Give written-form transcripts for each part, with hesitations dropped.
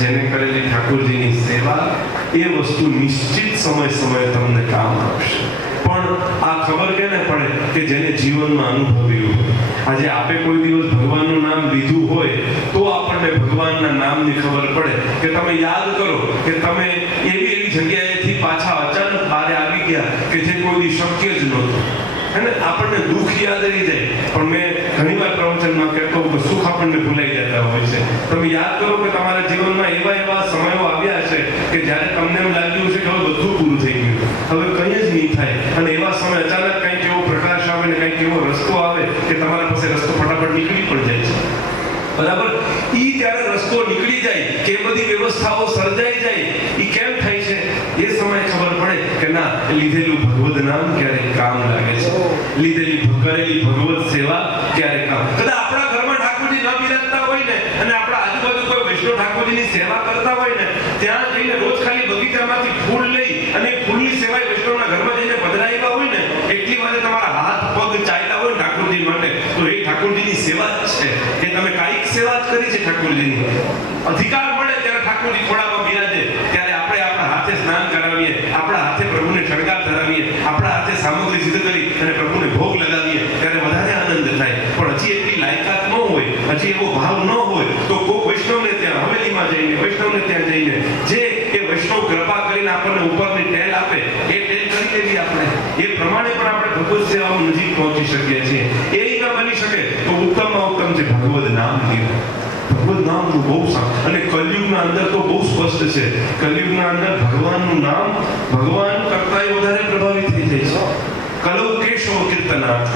જેને કરેલી ઠાકોરજીની સેવા એ વસ્તુ નિશ્ચિત સમય તમને કામ આવશે. પણ આ ખબર કેને પડે કે જેને જીવનમાં અનુભવ્યું હોય. આજે આપે કોઈ દિવસ ભગવાનનું નામ લીધું હોય તો આપણને ભગવાનના નામની ખબર પડે કે તમે યાદ કરો કે તમે એવી જગ્યાએથી પાછા અચાનક બહાર આવી ગયા કે જે કોઈ શક્ય જ નહોતું. અને આપણને દુઃખ યાદ રહી જાય. પણ મેં ઘણીવાર પ્રવચનમાં કહેતો કે સુખ આપણને ભૂલાઈ જતા હોય છે. તમે યાદ કરો કે તમારા જીવનમાં એવા સમયો આવ્યા છે કે જ્યારે તમને એમ લાગ્યું છે કે હવે બધું પૂરું થઈ ગયું, હવે કંઈ જ નહીં થાય. અને એવા સમય અચાનક કંઈક એવો પ્રકાશ આવે ને કંઈક એવો રસ્તો આવે કે તમારા પાસે રસ્તો ફટાફટ નીકળી પણ જાય છે. બરાબર? ઈ જ્યારે રસ્તો નીકળી જાય કે બધી વ્યવસ્થાઓ સર્જાઈ જાય, ઈ કેમ થાય છે એ સમય ખબર પડે કે ના, લીધેલું ભગવદ નામ ક્યારેક કામ લાગે છે, લીધેલી કરેલી ભગવત સેવા ક્યારેક કામ. કદાચ આપણા ઘરમાં ઠાકોરજી ન બિરાજતા હોય ને અને આપણા આજુબાજુ કોઈ વૈષ્ણવ ઠાકોરજીની સેવા કરતા હોય ને, ત્યાં જઈને રોજ ખાલી બગીચામાંથી ફૂલ લઈ અને ફૂલની સેવા વૈષ્ણવના ઘરમાં જઈને પધરાવ્યા હોય ને, એટલી વારે તમારા હાથ પગ ચાલ્યા હોય ઠાકોરજી માટે, તો એ ઠાકોરજીની સેવા જ છે. કે તમે કાયિક સેવા જ કરી છે ઠાકોરજીની. અધિકાર મળે ત્યારે ઠાકોરજી ખોળામાં બિરાજે ત્યારે આપણે આપણા હાથે સ્નાન કરાવીએ, આપણા હાથે પ્રભુને શણગાર કરાવીએ, આપણા હાથે સામગ્રી સિદ્ધ કરી અને પ્રભુને ભોગ લગાવીએ ત્યારે વધારે આનંદ થાય. પણ હજી એટલી લાયકાત ન હોય, હજી એવો ભાવ ન હોય તો કોઈ વૈષ્ણવને ત્યાં હવેલીમાં જઈને, વૈષ્ણવને ત્યાં જઈને જે એ વૈષ્ણવ કૃપા કરીને આપણને ઉપરની ટેલ આપે એ ટેલ કરી લેવી આપણે. એ પ્રમાણે પણ આપણે ભગવત સેવામાં નજીક પહોંચી શકીએ છીએ. એ ન બની શકે તો ઉત્તમમાં ઉત્તમ છે ભગવદ નામ કીધું. ભગવદ નામનું બહુ અને કલયુગના અંદર તો બહુ સ્પષ્ટ છે. કલયુગના અંદર ભગવાનનું નામ ભગવાન કરતાં વધારે પ્રભાવિત થઈ જાય છે. કલૌ કેશવ કીર્તનાથ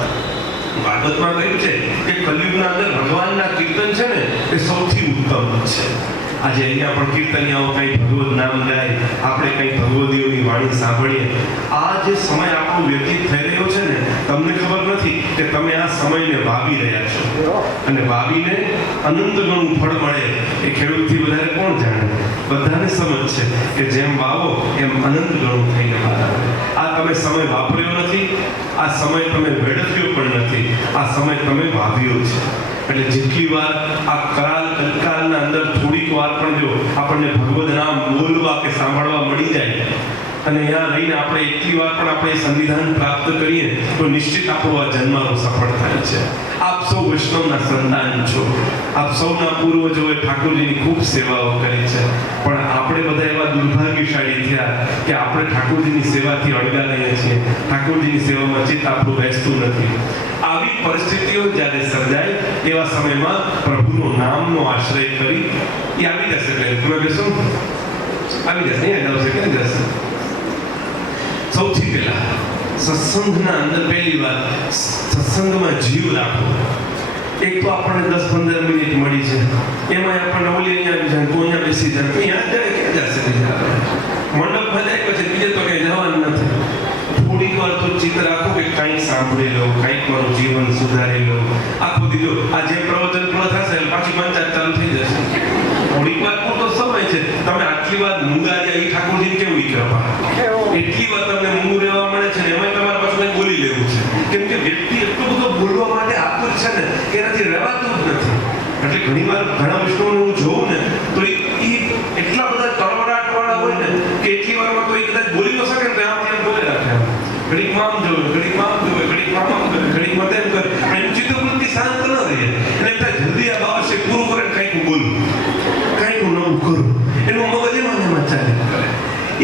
ભાગવતમાં કહ્યું છે કે કલયુગના અંદર ભગવાનના કીર્તન છે ને એ સૌથી ઉત્તમ છે. આજે અહીંયા પણ કીર્તનિયાઓ કંઈ ભગવદ નામ ગાય, આપણે કંઈ ભગવદીઓની વાણી સાંભળીએ. આ જે સમય આપણો વ્યતીત થઈ રહ્યો છે ને, તમને ખબર નથી કે તમે આ સમયને વાવી રહ્યા છો. અને વાવીને અનંત ગણું ફળ મળે એ ખેડૂતથી વધારે કોણ જાણે? બધાને સમજ છે કે જેમ વાવો એમ અનંત ગણું થઈને બહાર આવે. આ તમે સમય વાપર્યો નથી, આ સમય તમે વેડફ્યો પણ નથી, આ સમય તમે વાવ્યો છે. એટલે જેટલી વાર આ કરાલ કંકાલના અંદર થોડીક વાર પણ જો આપણને ભગવદ નામ બોલવા કે સાંભળવા મળી જાય અને અહીંયા રહીને આપણે એટલી વાર પણ આપણે સંવિધાન પ્રાપ્ત કરીએ તો નિશ્ચિત આપણો આ જન્મારો સફળ થાય છે. આપ સૌ વૈષ્ણવના સંતાન છો. આપ સૌના પૂર્વજોએ ઠાકોરજીની ખૂબ સેવાઓ કરી છે. પણ આપણે બધા એવા દુર્ભાગ્યશાળી થયા કે આપણે ઠાકોરજીની સેવાથી અળગા રહીએ છીએ. ઠાકોરજીની સેવામાં ચિત્ત આપણું બેસતું નથી. આવી પરિસ્થિતિઓ જ્યારે સર્જાય એવા સમયમાં પ્રભુનો નામનો આશ્રય કરી એ આવી જશે. તમે બેસો, આવી જશે, અહીંયા આવશે, ક્યાં જશે? સૌથી પહેલા સત્સંગના અંદર પહેલી વાર સત્સંગમાં જીવ રાખો. એક તો આપણને 10-15 મિનિટ મળી છે, એમાં આપણને ઓલી અહીંયા જાય, તું અહીંયા બેસી જાય, અહીંયા જાય, ક્યાં જશે? મંડપમાં જાય પછી બીજે તો કંઈ જવાનું નથી. થોડીક વાર તો ચિત્ત રાખો કે કંઈક સાંભળી લો, કંઈક મારું જીવન સુધારી લો. આખો દીધો આ જે પ્રવચન પૂરો થશે પાછી પંચાયત ચાલુ થઈ જશે. થોડીક વાર પૂરતો સમય છે. તમે આટલી વાર મૂંગા જાય એ ઠાકોરજીને કેવું કૃપા, એટલી વાર તમને મૂંગું રહેવા મળે છે ને એમાં તમારે પાછું કંઈ બોલી લેવું છે. કેમ કે વ્યક્તિ એટલું બધું બોલવા માટે આતુર છે ને કે એનાથી રહેવાતું જ નથી. એટલે ઘણી વાર ઘણા વૈષ્ણવને હું જોઉં ને તો એ એટલા બધા તળવડાટ વાળા હોય ને કે એટલી વારમાં તો એ કદાચ બોલી ન શકે ને આમ બોલે રાખે. ઘડીક મામ જોવે, ઘડીક મામ જોવે, ઘડીક મામ કરે, ઘડીક માં તેમ કરે. એનું ચિત્તવૃત્તિ શાંત ન રહે. એટલે એમ થાય જલ્દી આ બાવશે પૂરું કરે કંઈક હું બોલું, કંઈક હું નવું કરું. એનું મગજ એમાં ચાલે કરે.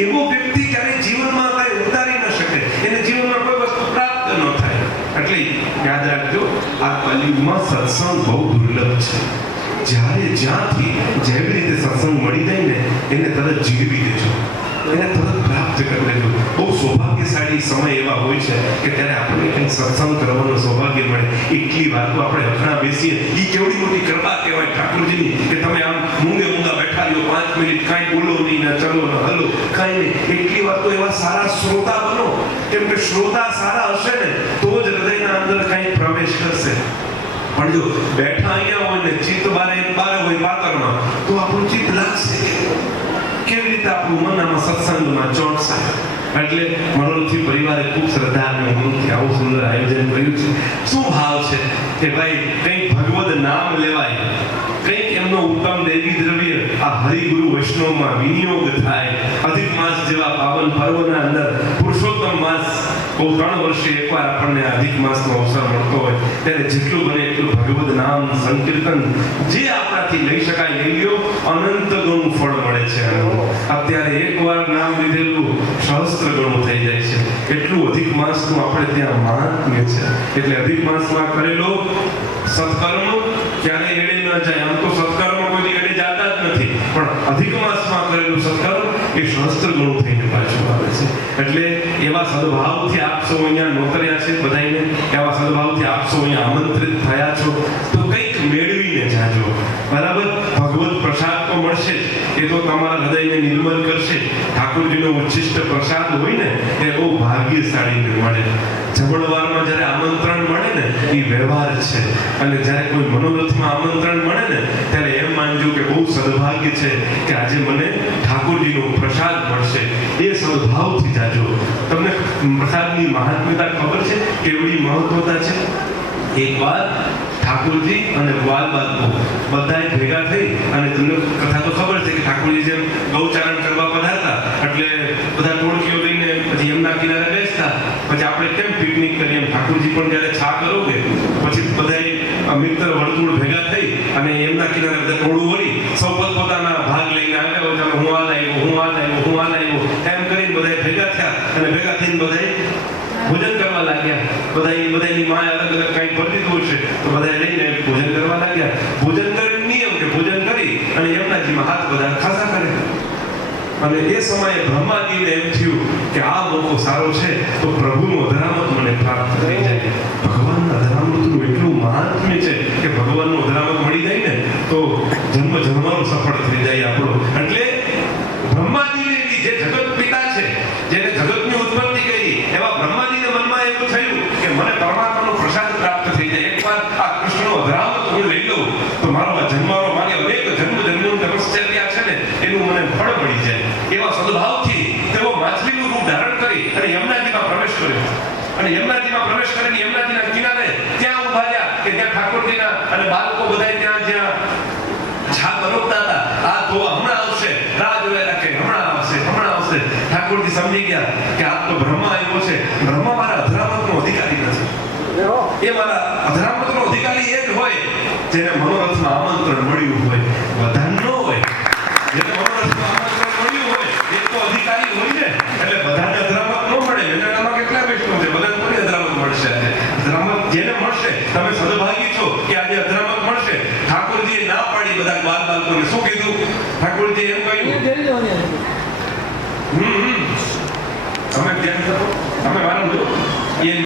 એવો વ્યક્તિ ક્યારેય જીવનમાં કાંઈ ઉતારી ન શકે, એને જીવનમાં કોઈ વસ્તુ પ્રાપ્ત ન થાય. એટલે યાદ રાખજો, આ કલયુગમાં સત્સંગ બહુ દુર્લભ છે. જ્યારે જ્યાંથી જેવી રીતે સત્સંગ મળી જાય ને એને તરત જીવી દેજો, એને તરત પ્રાપ્ત કરી લેજો. બહુ સૌભાગ્યશાળી સમય એવા હોય છે કે ત્યારે આપણને કંઈક સત્સંગ કરવાનું સૌભાગ્ય મળે. એટલી વાર તો આપણે અખણા બેસીએ, એ કેવડી મોટી કૃપા કહેવાય ઠાકોરજીની કે તમે આમ મૂંગા બેઠા રહ્યો 5 મિનિટ, કાંઈ બોલો નહીં, ને ચલો ને હલો, કાંઈ નહીં. એટલી વાર તો એવા સારા શ્રોતા બનો. કેમ કે શ્રોતા સારા હશે ને તો જ હૃદયના અંદર કંઈક પ્રવેશ કરશે. પણ જો બેઠા અહીંયા હોય ને ચિત્ત બારે હોય પાતળમાં તો આપણું ચિત્ત લાગશે કેવી રીતે? આપણું મન આમાં સત્સંગમાં ચોંટશે. એટલે મનોરથી પરિવારે ખૂબ શ્રદ્ધા અને ઉમંગથી આવું સુંદર આયોજન કર્યું છે. શું ભાવ છે કે ભાઈ કંઈક ભગવદ નામ લેવાય, કંઈક એમ એમનો ઉત્તમ દેવી દ્રવ્ય આ હરિગુરુ વૈષ્ણવમાં વિનિયોગ થાય, અધિક માસ જેવા પાવન પર્વના અંદર પુરુષોત્તમ માસ 3 વર્ષે એકવાર આપણને અધિક માસનો અવસર મળતો હોય ત્યારે જેટલું બને એટલું ભગવદ નામ સંકીર્તન જે આપણાથી લઈ શકાય લઈ લ્યો, અનંત ગણું ફળ મળે છે. અત્યારે એકવાર નામ લીધેલું સહસ્ત્ર ગણું થઈ જાય છે. એટલું અધિક માસનું આપણે ત્યાં મહાત્મ્ય છે. એટલે અધિક માસમાં કરેલો સત્કર્મ ક્યારેય એડે ન જાય. આમ તો સત્કર્મ કોઈ એડે જતા જ નથી, પણ અધિક માસમાં કરેલું સત્કર્મ એ સહસ્ત્ર ગણું થઈને પાછું આવે છે. એટલે એવા સદભાવથી આપ સૌ અહીંયા નોતર્યા છે, બધાને એવા સદભાવથી આપ સૌ અહીંયા આમંત્રિત થયા છો તો કંઈક મેળવીને જાજો. બરાબર, ભગવત પ્રસાદ તો મળશે જ, એ તો તમારા હૃદયને નિર્મલ કરશે. ઠાકોરજીનો ઉચ્છિષ્ટ પ્રસાદ હોય ને એ બહુ ભાગ્યશાળીને મળે. જમણવારમાં જ્યારે આમંત્રણ મળે ને એ વ્યવહાર છે, અને જ્યારે કોઈ મનોરથમાં આમંત્રણ મળે ને ત્યારે એમ માનજો કે બહુ સદભાગ્ય છે કે આજે મને ઠાકોરજીનો પ્રસાદ મળશે. એ સદભાવથી જાજો. તમને પ્રસાદની મહાત્મ્યતા ખબર છે, કેવડી મહત્વતા છે? એકવાર ઠાકોરજી અને ગ્વાલબાલકો બધાએ ભેગા થઈ, અને તમને કથા તો ખબર છે કે ઠાકોરજી જેમ ગૌચારણ કરવા પધારતા એટલે બધા ટોળકીઓ લઈને પછી એમના કિનારે બેસતા. પછી આપણે કેમ પિકનિક કરીએ એમ ઠાકોરજી પણ જ્યારે છા કરોગે પછી બધાએ મિત્ર વર્તુળ ભેગા થઈ અને એમના કિનારે બધા ટોળું વળી સૌ પોતાના ભાગ લઈને આવ્યા. ચાલો હું આ લાવ્યો, હું આ લાવ્યો, હું આ લાવ્યો એમ કરીને બધાએ ભેગા થયા, અને ભેગા થઈને બધાએ ભોજન કરવા લાગ્યા. બધાની માએ અલગ અલગ કંઈ ભરી દીધું હશે તો બધા લઈને ભોજન કરવા લાગ્યા. ભોજન કરીને નિયમ કે ભોજન કરી અને એમનાજીમાં હાથ બધા ખાસા કરે. અને એ સમયે બ્રહ્માજીને એમ થયું કે આ મોકો સારો છે તો પ્રભુનો અધરામત મને પ્રાપ્ત થઈ જાય. ભગવાનના અધરામતનું એટલું મહાત્મ્ય છે કે ભગવાનનો અધરામત મળી જાય ને તો જન્મ જન્મનો સફળ થઈ જાય આપણો. એટલે બ્રહ્માજીને જે જગત પિતા છે, જેને જગતની ઉત્પત્તિ કરી, એવા બ્રહ્માજીને મનમાં એવું થયું કે મને પરમાત્માનો પ્રસાદ પ્રાપ્ત થઈ જાય. એકવાર આ કૃષ્ણનો અધરામત હું લઈ લઉં તો મારો આ જન્મારો મારી અનેક જન્મની તપશ્ચર્યા છે ને એનું મને ફળ મળી જાય. એવા સદભાવથી તેઓ માછલીનું રૂપ ધારણ કરી અને યમુનાજીમાં પ્રવેશ કર્યો. અને યમુનાજીમાં પ્રવેશ કરીને યમુનાજીના કિનારે ત્યાં ઉભા રહ્યા કે ત્યાં ઠાકોરજીના અને બાળકો બધા ત્યાં જ્યાં છાપ રોકતા હતા, આ તો હમણાં આવશે, રાહ જોયા રાખે, હમણાં આવશે, હમણાં આવશે. ઠાકોરજી સમજી ગયા કે આ તો બ્રહ્મા આવ્યો છે. બ્રહ્મા મારા અધરામતનો અધિકારી નથી. એ મારા અધરામતનો અધિકારી એ જ હોય જેને મનોરથમાં આમંત્રણ મળ્યું હોય. બધા ન હોય. જેને મનોરથમાં આમંત્રણ મળ્યું હોય એ તો અધિકારી હોય ને. એટલે બધાને અધરામત ન મળે. વેદાંતમાં કેટલા વૈષ્ણવ છે, બધાને કોની અધરામત મળશે? અધરામત જેને મળશે, તમે સદભાગી છો કે આજે અધરામત મળશે. ઠાકોરજીએ ના પાડી બધા બાળકોને. શું કીધું ઠાકોરજી? એમ કહ્યું તમે ધ્યાન કરો, તમે મારા